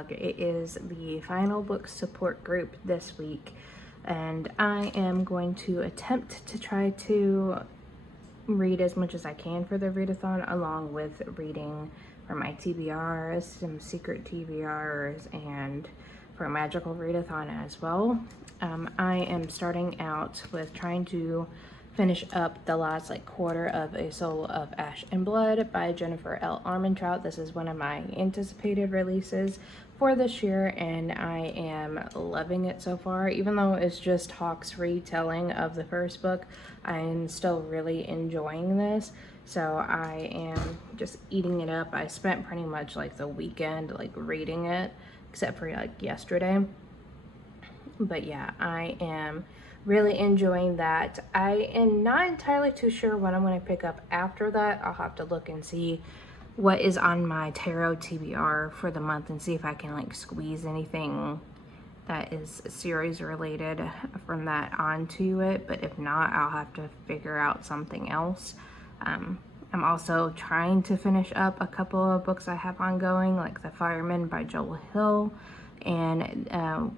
vlog. It is the final book support group this week, and I am going to attempt to try to read as much as I can for the readathon, along with reading for my TBRs, some secret TBRs, and for a magical readathon as well. I am starting out with trying to finish up the last quarter of A Soul of Ash and Blood by Jennifer L. Armentrout. This is one of my anticipated releases for this year, and I am loving it so far. Even though it's just Hawk's retelling of the first book, I'm still really enjoying this. So I am just eating it up. I spent pretty much the weekend reading it, except for yesterday. But yeah, I am really enjoying that. I am not entirely too sure what I'm going to pick up after that. I'll have to look and see what is on my tarot TBR for the month and see if I can squeeze anything that is series related from that onto it. But if not, I'll have to figure out something else. I'm also trying to finish up a couple of books I have ongoing, like The Fireman by Joel Hill and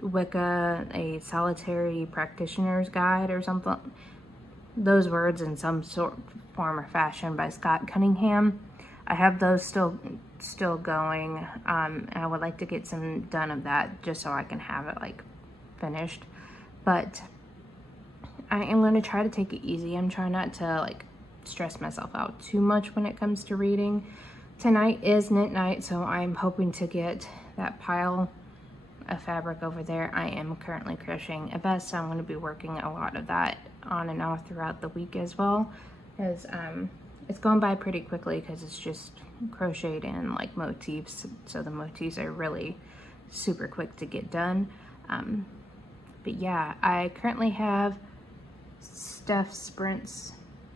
Wicca, a solitary practitioner's guide or something, those words in some sort, form or fashion, by Scott Cunningham. I have those still going, and I would like to get some done of that just so I can have it finished. But I am going to try to take it easy. I'm trying not to stress myself out too much when it comes to reading. Tonight is knit night, so I'm hoping to get that pile of fabric over there. I am currently crocheting a vest, so I'm going to be working a lot of that on and off throughout the week as well, because it's going by pretty quickly because it's just crocheted in motifs, so the motifs are really super quick to get done. But yeah, I currently have Steph sprints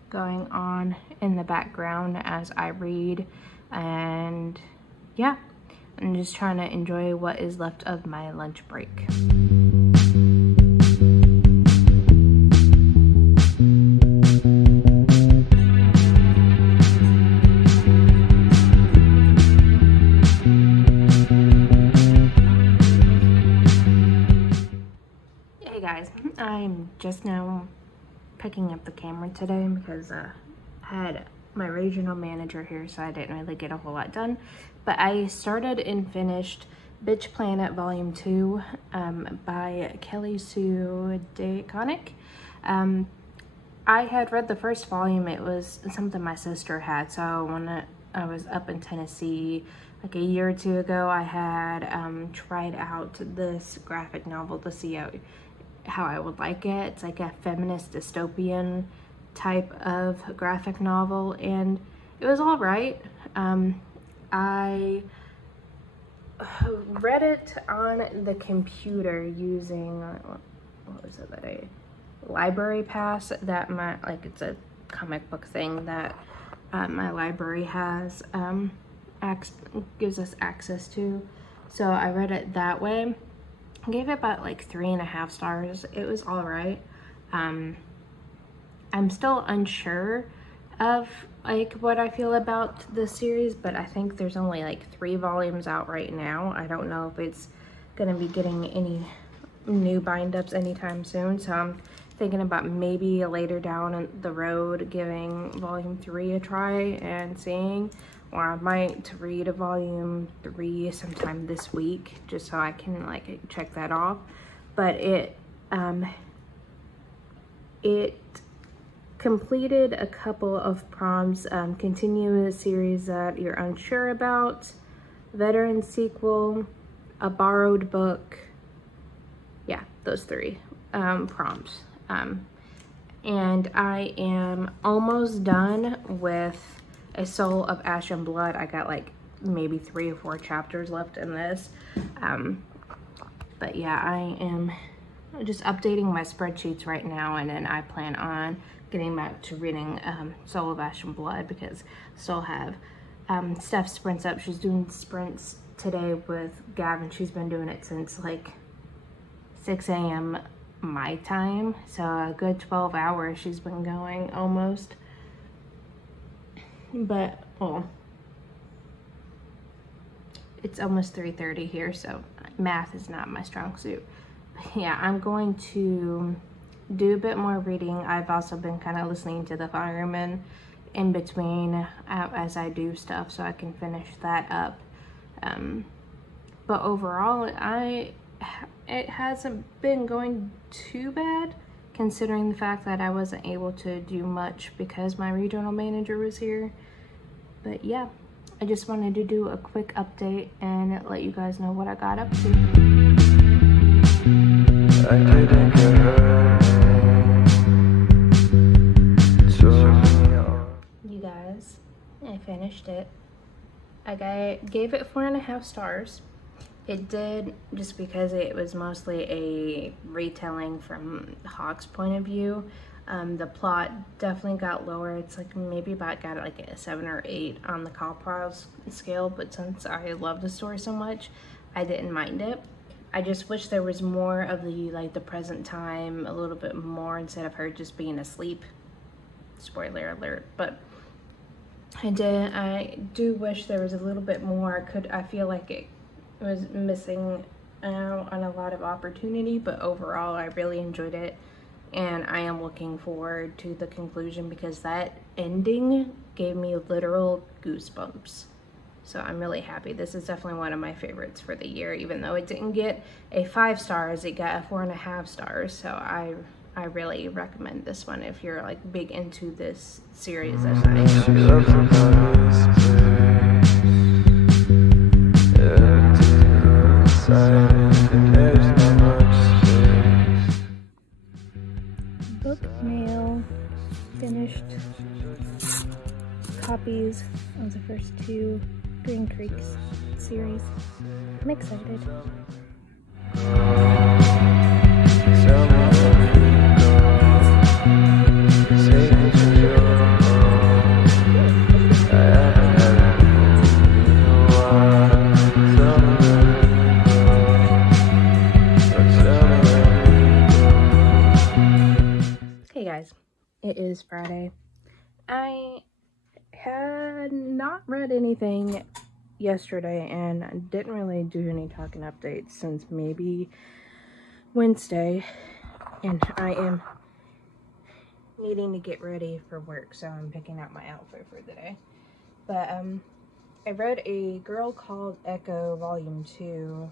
going on in the background as I read, and yeah, I'm just trying to enjoy what is left of my lunch break. Hey guys, I'm just now picking up the camera today because I had my regional manager here, so I didn't really get a whole lot done. But I started and finished Bitch Planet Volume 2 by Kelly Sue DeConnick. I had read the first volume. It was something my sister had, so when I was up in Tennessee a year or two ago, I had tried out this graphic novel to see how I would like it. It's a feminist dystopian type of graphic novel, and it was all right. I read it on the computer using, what was it, that a library pass that my, it's a comic book thing that my library has, gives us access to. So I read it that way. I gave it about 3.5 stars. It was all right. I'm still unsure of what I feel about the series, but I think there's only 3 volumes out right now. I don't know if it's gonna be getting any new bind-ups anytime soon, so I'm thinking about maybe later down the road giving Volume 3 a try and seeing, or I might read a Volume 3 sometime this week just so I can check that off. But it completed a couple of prompts. Continue a series that you're unsure about, veteran sequel, a borrowed book. Yeah, those 3 prompts. And I am almost done with A Soul of Ash and Blood. I got maybe 3 or 4 chapters left in this. But yeah, I am just updating my spreadsheets right now, and then I plan on getting back to reading Soul of Ash and Blood, because I still have Steph sprints up. She's doing sprints today with Gavin. She's been doing it since 6 a.m. my time, so a good 12 hours she's been going almost. But well, it's almost 3:30 here, so math is not my strong suit. But yeah, I'm going to do a bit more reading. I've also been kind of listening to the firemen in between as I do stuff, so I can finish that up. But overall, it hasn't been going too bad, considering the fact that I wasn't able to do much because my regional manager was here. But yeah, I just wanted to do a quick update and let you guys know what I got up to. You guys, I finished it. I gave it 4.5 stars. It did, just because it was mostly a retelling from Hawk's point of view. The plot definitely got lower. It's like maybe got like a 7 or 8 on the Cowpile scale, but since I love the story so much, I didn't mind it. I just wish there was more of the present time, a little bit more, instead of her just being asleep. Spoiler alert. But I do wish there was a little bit more. I feel like it was missing on a lot of opportunity, but overall I really enjoyed it, and I am looking forward to the conclusion because that ending gave me literal goosebumps. So I'm really happy. This is definitely one of my favorites for the year, even though it didn't get a 5 stars, it got a 4.5 stars. So I really recommend this one if you're like big into this series as I am. Book mail, finished copies of the first 2 Green Creeks series. I'm excited. It is Friday. I had not read anything yesterday and didn't really do any talking updates since maybe Wednesday, and I am needing to get ready for work, so I'm picking out my outfit for the day. But I read A Girl Called Echo Volume 2,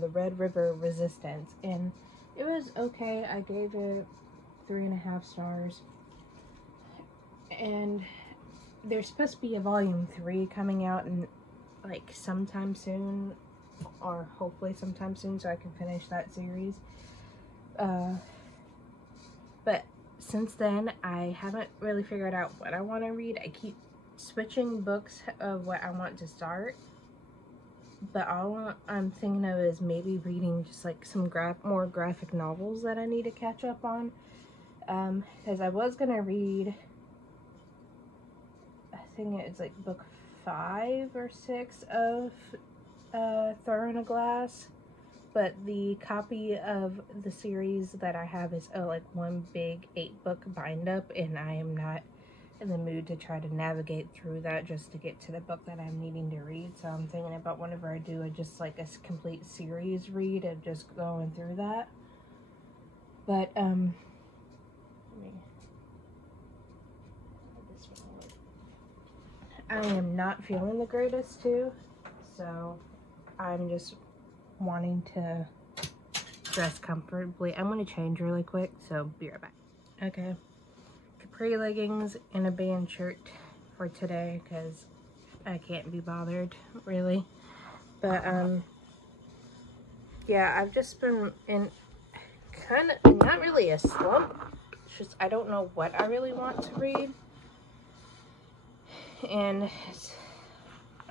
The Red River Resistance, and it was okay. I gave it 3.5 stars. And there's supposed to be a volume 3 coming out in like sometime soon, or hopefully sometime soon, so I can finish that series. But since then, I haven't really figured out what I want to read. I keep switching books of what I want to start, but all I'm thinking of is maybe reading just like some more graphic novels that I need to catch up on. Because I was gonna read, I think it's like book 5 or 6 of Thor in a Glass, but the copy of the series that I have is like one big 8-book bind up, and I am not in the mood to try to navigate through that just to get to the book that I'm needing to read. So I'm thinking about whenever I do just like a complete series read of just going through that. But I am not feeling the greatest too, so I'm just wanting to dress comfortably. I'm going to change really quick, so be right back. Okay, capri leggings and a band shirt for today because I can't be bothered really. But yeah, I've just been in kind of not really a slump. It's just I don't know what I really want to read. And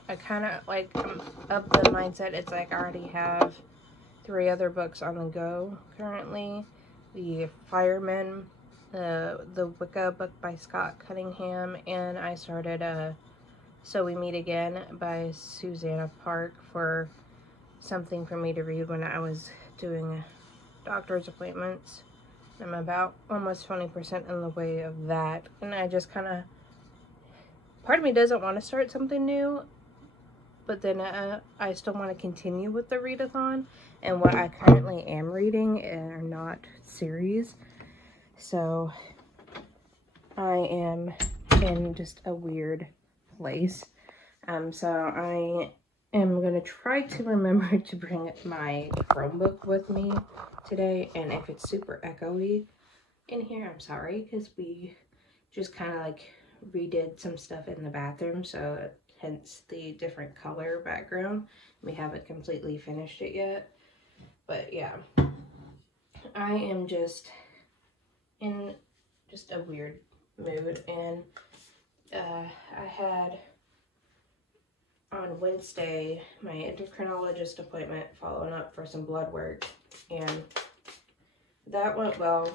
I kind of like, I'm of the mindset, it's like I already have 3 other books on the go currently. The Firemen, the Wicca book by Scott Cunningham, and I started So We Meet Again by Susanna Park for something for me to read when I was doing doctor's appointments. I'm about almost 20% in the way of that, and I just kind of, part of me doesn't want to start something new, but then I still want to continue with the readathon, and what I currently am reading are not series. So I am in just a weird place. So I am going to try to remember to bring my Chromebook with me today, and if it's super echoey in here, I'm sorry, because we just kind of like redid some stuff in the bathroom, so hence the different color background. We haven't completely finished it yet, but yeah, I am just in just a weird mood, and I had on Wednesday my endocrinologist appointment following up for some blood work, and that went well.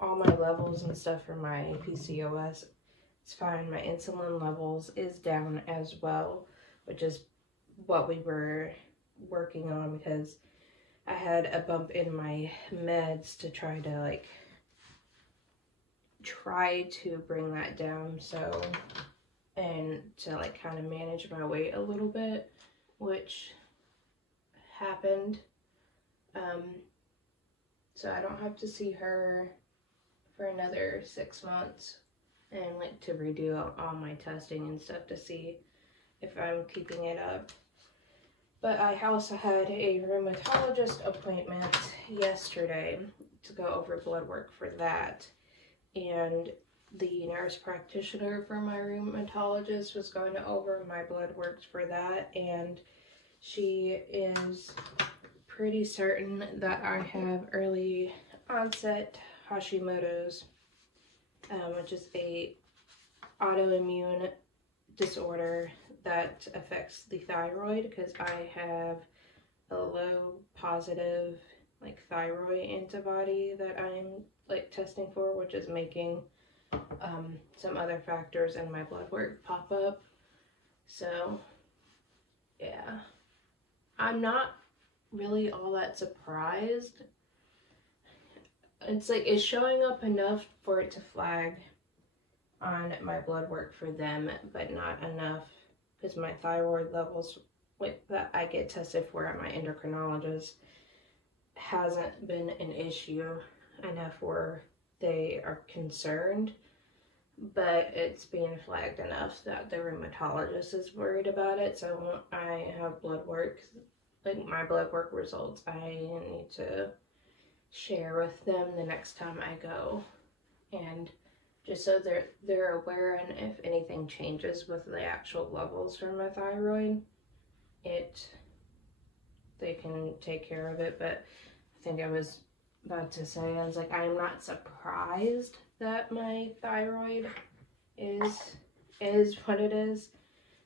All my levels and stuff for my PCOS is fine. My insulin levels is down as well, which is what we were working on, because I had a bump in my meds to try to bring that down, so, and to like kind of manage my weight a little bit, which happened. So I don't have to see her for another 6 months, and like to redo all my testing and stuff to see if I'm keeping it up. But I also had a rheumatologist appointment yesterday to go over blood work for that. And the nurse practitioner for my rheumatologist was going over my blood works for that. And she is pretty certain that I have early onset Hashimoto's, which is a autoimmune disorder that affects the thyroid, because I have a low positive like thyroid antibody that I'm like testing for, which is making some other factors in my blood work pop up. So yeah, I'm not really all that surprised. It's like it's showing up enough for it to flag on my blood work for them, but not enough because my thyroid levels that I get tested for at my endocrinologist hasn't been an issue enough where they are concerned, but it's being flagged enough that the rheumatologist is worried about it. So when I have blood work, like my blood work results, I need to share with them the next time I go, and just so they're aware, and if anything changes with the actual levels for my thyroid, they can take care of it. But I think I was about to say, I was like, I am not surprised that my thyroid is what it is,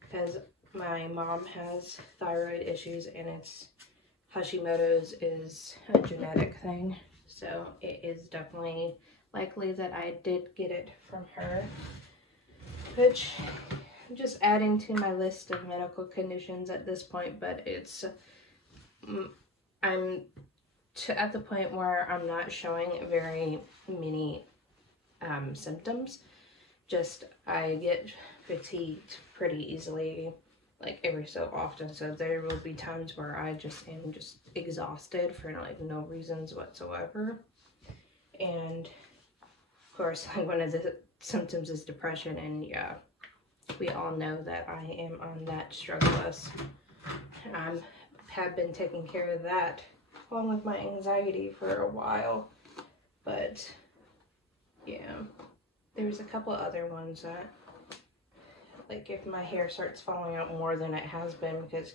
because my mom has thyroid issues, and it's Hashimoto's is a genetic thing, so it is definitely likely that I did get it from her, which I'm just adding to my list of medical conditions at this point. But I'm at the point where I'm not showing very many symptoms. Just I get fatigued pretty easily, like every so often, so there will be times where I just am just exhausted for like no reasons whatsoever. And of course, like one of the symptoms is depression, and yeah, we all know that I am on that struggle bus. I have been taking care of that along with my anxiety for a while, but yeah, there's a couple other ones that, like if my hair starts falling out more than it has been, because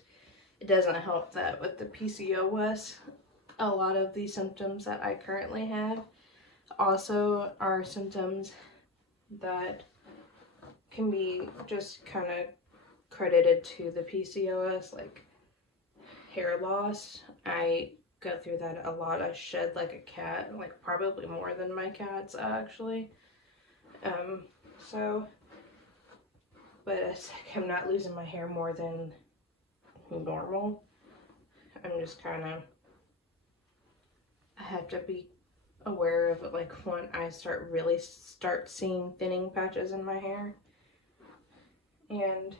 it doesn't help that with the PCOS, a lot of the symptoms that I currently have also are symptoms that can be just kind of credited to the PCOS, like hair loss. I go through that a lot. I shed like a cat, like probably more than my cats actually. But it's like I'm not losing my hair more than normal. I'm just kind of, I have to be aware of it, like when I start seeing thinning patches in my hair. And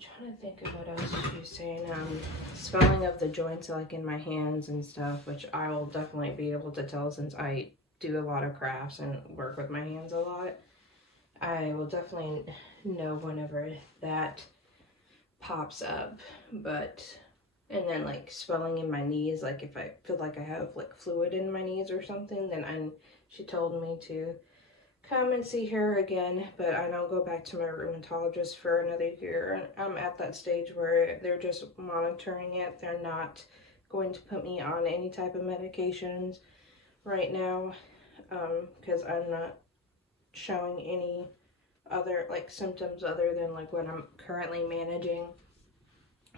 trying to think of what else she was saying. Swelling of the joints, like in my hands and stuff, which I will definitely be able to tell since I do a lot of crafts and work with my hands a lot. I will definitely know whenever that pops up. But, and then like swelling in my knees, like if I feel like I have like fluid in my knees or something, then she told me to come and see her again, but I don't go back to my rheumatologist for another year. I'm at that stage where they're just monitoring it. They're not going to put me on any type of medications right now, because I'm not showing any other like symptoms other than like what I'm currently managing.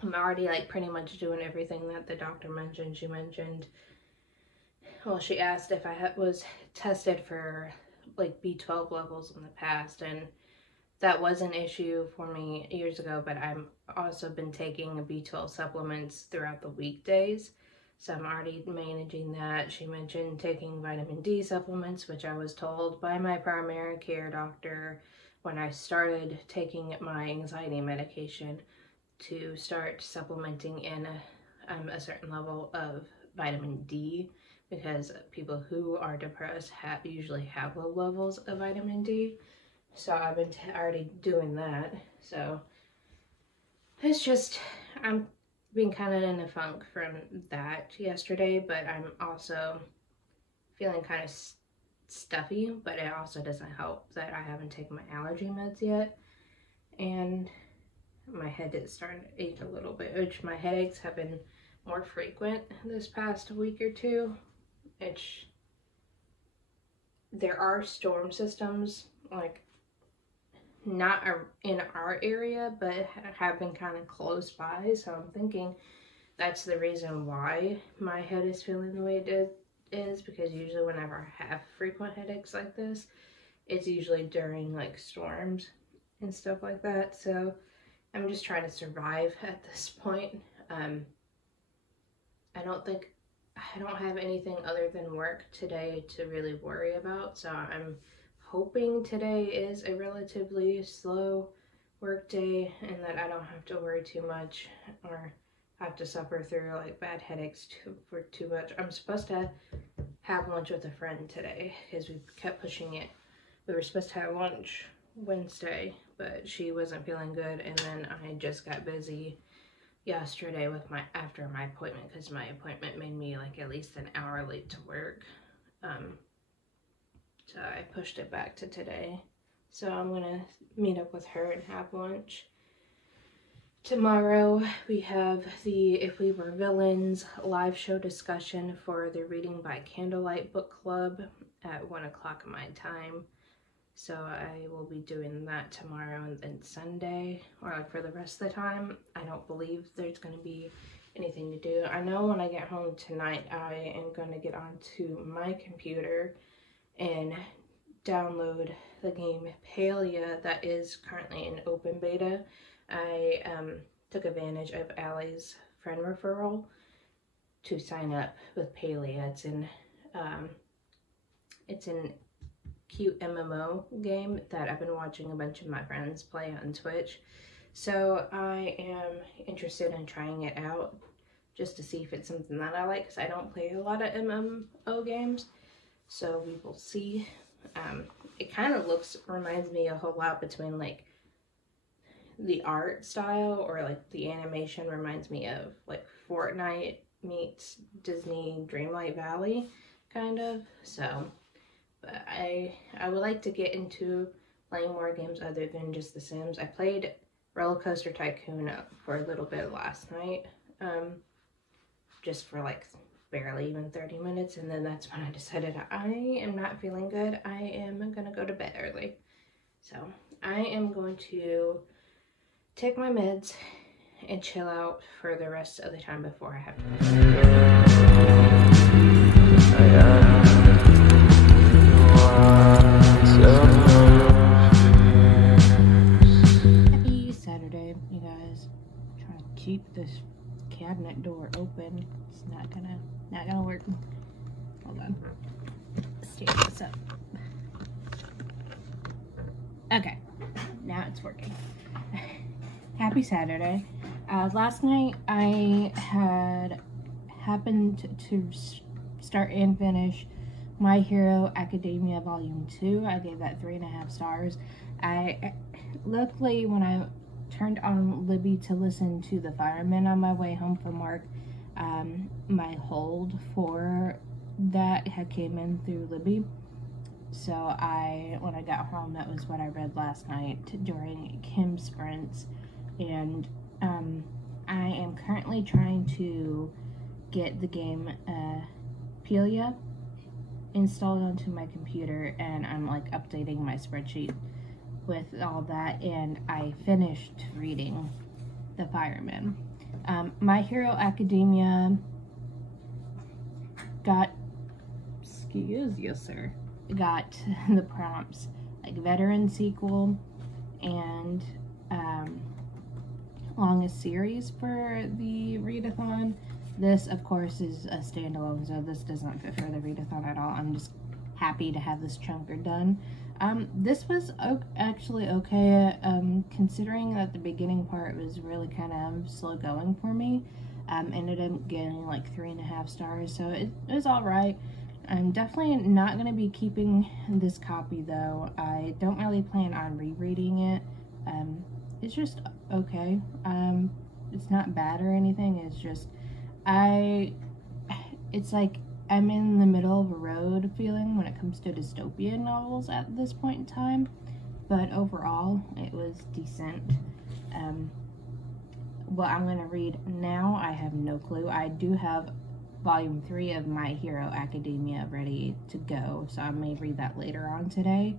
I'm already like pretty much doing everything that the doctor mentioned. She mentioned, well, she asked if I was tested for like B12 levels in the past, and that was an issue for me years ago, but I've also been taking B12 supplements throughout the weekdays, so I'm already managing that. She mentioned taking vitamin D supplements, which I was told by my primary care doctor when I started taking my anxiety medication to start supplementing in a certain level of vitamin D, because people who are depressed usually have low levels of vitamin D. So I've been already doing that. So it's just, I'm being kind of in a funk from that yesterday, but I'm also feeling kind of stuffy, but it also doesn't help that I haven't taken my allergy meds yet. And my head is starting to ache a little bit, which my headaches have been more frequent this past week or two. There are storm systems, like not in our area, but have been kind of close by, so I'm thinking that's the reason why my head is feeling the way it is, because usually whenever I have frequent headaches like this, it's usually during like storms and stuff like that. So I'm just trying to survive at this point. I don't have anything other than work today to really worry about, so I'm hoping today is a relatively slow work day and that I don't have to worry too much or have to suffer through like bad headaches for too much. I'm supposed to have lunch with a friend today because we kept pushing it. We were supposed to have lunch Wednesday, but she wasn't feeling good, and then I just got busy yesterday with after my appointment, because my appointment made me like at least an hour late to work. So I pushed it back to today. So I'm gonna meet up with her and have lunch. Tomorrow we have the If We Were Villains live show discussion for the Reading by Candlelight book club at 1 o'clock my time. So I will be doing that tomorrow and then Sunday, or like for the rest of the time. I don't believe there's going to be anything to do. I know when I get home tonight, I am going to get onto my computer and download the game Palia that is currently in open beta. I took advantage of Allie's friend referral to sign up with Palia. It's an cute MMO game that I've been watching a bunch of my friends play on Twitch. So I am interested in trying it out just to see if it's something that I like, because I don't play a lot of MMO games. So we will see. It kind of reminds me a whole lot between like the art style or like the animation reminds me of like Fortnite meets Disney Dreamlight Valley kind of. So but I would like to get into playing more games other than just The Sims. I played Roller Coaster Tycoon for a little bit last night, just for like barely even 30 minutes, and then that's when I decided I am not feeling good. I am gonna go to bed early. So I am going to take my meds and chill out for the rest of the time before I have to. Happy Saturday, you guys. I'm trying to keep this cabinet door open. It's not gonna work. Hold on. Stand this up. Okay, now it's working. Happy Saturday. Last night I had happened to start and finish My Hero Academia Volume 2. I gave that 3.5 stars. Luckily, when I turned on Libby to listen to The Fireman on my way home from work, my hold for that had came in through Libby. So when I got home, that was what I read last night during Kim's sprints. And I am currently trying to get the game Pelia installed onto my computer, and I'm like updating my spreadsheet with all that, and I finished reading The Fireman. My Hero Academia got, excuse you sir, got the prompts like veteran sequel and longest series for the Readathon. This of course is a standalone, so this doesn't fit for the Readathon at all. I'm just happy to have this chunker done. This was actually okay, considering that the beginning part was really kind of slow going for me. Ended up getting like 3.5 stars, so it was alright. I'm definitely not going to be keeping this copy though. I don't really plan on rereading it. It's just okay. It's not bad or anything. It's just it's like I'm in the middle of a road feeling when it comes to dystopian novels at this point in time, but overall it was decent. What I'm going to read now, I have no clue. I do have Volume 3 of My Hero Academia ready to go, so I may read that later on today.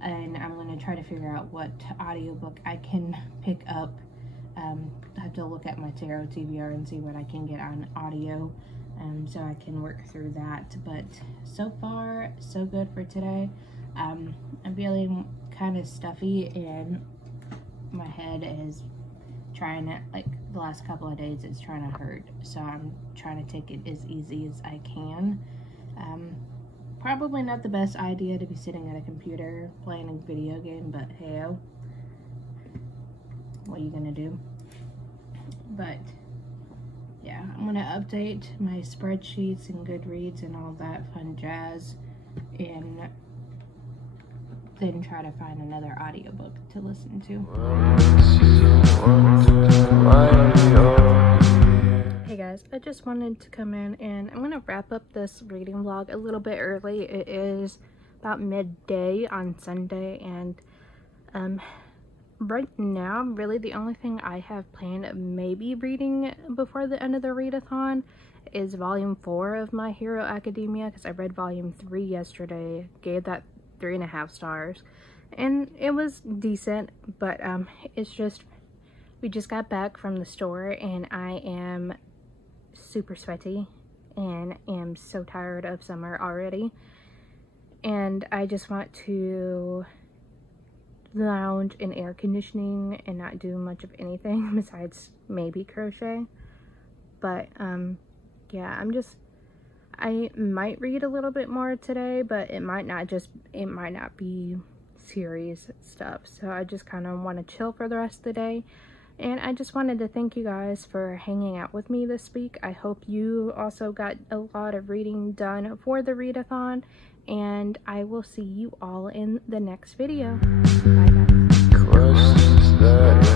And I'm going to try to figure out what audiobook I can pick up. I have to look at my Tarot TBR and see what I can get on audio, so I can work through that. But so far, so good for today. I'm feeling kind of stuffy, and my head is trying to, like, the last couple of days it's trying to hurt, so I'm trying to take it as easy as I can. Probably not the best idea to be sitting at a computer playing a video game, but hey-o, what are you gonna do? But yeah, I'm gonna update my spreadsheets and Goodreads and all that fun jazz, and then try to find another audiobook to listen to. Hey guys, I just wanted to come in and I'm gonna wrap up this reading vlog a little bit early. It is about midday on Sunday, and right now really the only thing I have planned of maybe reading before the end of the readathon is Volume 4 of My Hero Academia, because I read Volume 3 yesterday, gave that 3.5 stars, and it was decent, but it's just, we just got back from the store and I am super sweaty and am so tired of summer already, and I just want to lounge in air conditioning and not do much of anything besides maybe crochet. But yeah, I might read a little bit more today, but it might not be serious stuff, so I just kind of want to chill for the rest of the day. And I just wanted to thank you guys for hanging out with me this week. I hope you also got a lot of reading done for the readathon, and I will see you all in the next video. Bye guys.